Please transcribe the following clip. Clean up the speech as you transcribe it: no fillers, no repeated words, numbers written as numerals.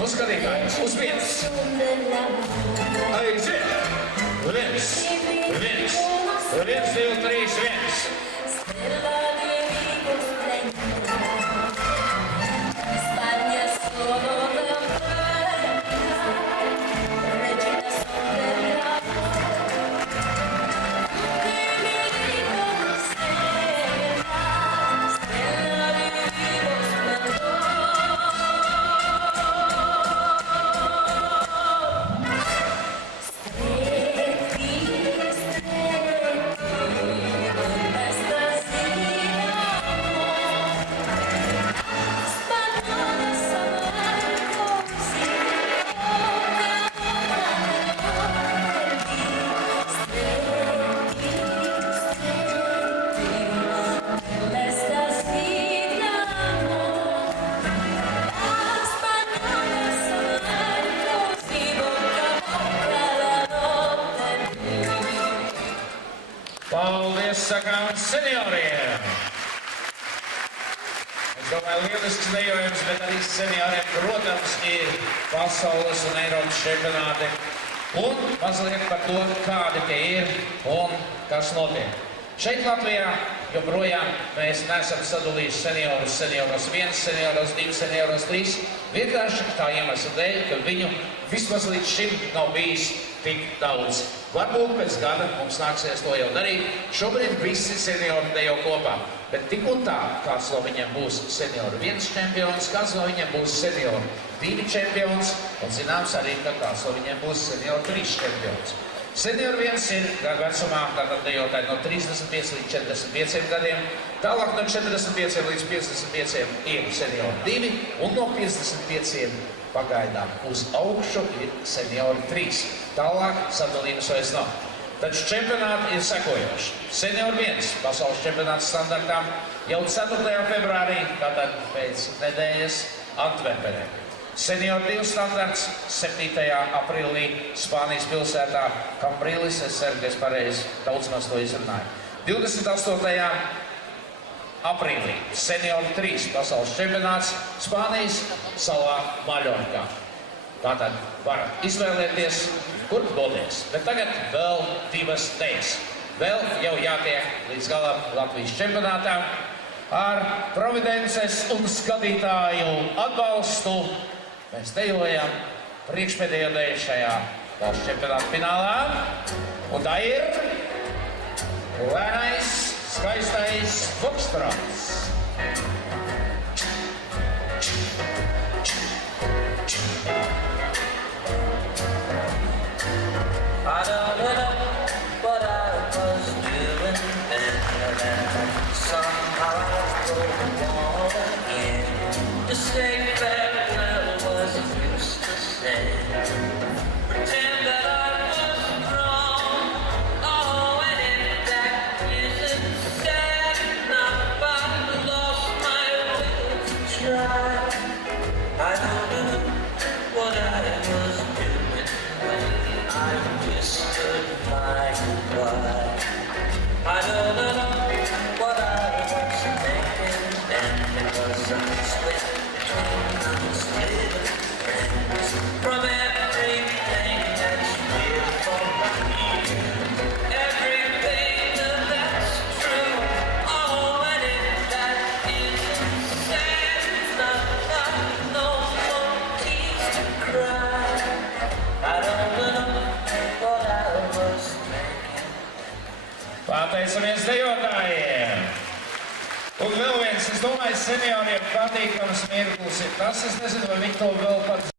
Un skatītāji, uz vietas. Aiziet! 1, 2, 3, 1. Paldies, sakām senioriem! Es domāju, lielisks dejojums, bet arī senioriem, protams, ir pasaules un Eiropas čempionāti. Un mazliet par to, kādi tie ir un kas notiek. Šeit Latvijā joprojām mēs neesam sadalījuši senioros 1, senioros 2, senioros 3. Vienkārši tā iemesla dēļ, ka viņu vismaz līdz šim nav bijis tik daudz. Varbūt pēc gada mums nāksies to jau darīt. Šobrīd visi seniori dejo kopā. Bet tik un tā, kāds no viņiem būs senioru 1 čempions, kāds no viņiem būs senioru 2 čempions, un zināms arī, ka kāds no viņiem būs senioru 3 čempions. Senioru 1 ir vecumā, tātad dejotāji no 35 līdz 45 gadiem, tālāk no 45 līdz 55 ir senioru 2, un no 55 pagaidām uz augšu ir senioru 3. Tālāk sadalījums vairs nav. Taču čempionāti ir sekojoši. Senioru 1 pasaules čempionāts standartām jau 4. februārī, tātad pēc nedēļas Antverpenē. Senioru 2 standarts 7. aprīlī Spānijas pilsētā Cambrilis, es ceru, ka es pareizi daudz maz to izrunāju. 28. aprīlī senioru 3 pasaules čempionāts Spānijas salā Maļorkā. Tātad varat izvēlēties, kur doties. Bet tagad vēl 2 dejas. Vēl jau jātiek līdz galam Latvijas čempionātām ar Providences un skatītāju atbalstu. Mēs dejojam priekšpēdējo deju šajā valsts čempionāta finālā. Un tā ir lēnais, skaistais fokstrots. I don't know what I was doing then, somehow I broke on again. To say farewell was useless then. Pretend that I was wrong. Oh, and if that isn't sad enough, I lost my will to try. I don't know what I was doing when I whispered my goodbye. I don't know what I was thinking then, because I split between those little friends. From everything that's real for me, everything that's true. Oh, and if that isn't sad enough, no more tears to cry. I don't know what I was thinking. Pateicamies dejotājiem! Un vēl viens, es domāju, senioriem patīkams mirklis ir tas, es nezinu, vai viņi to vēl pat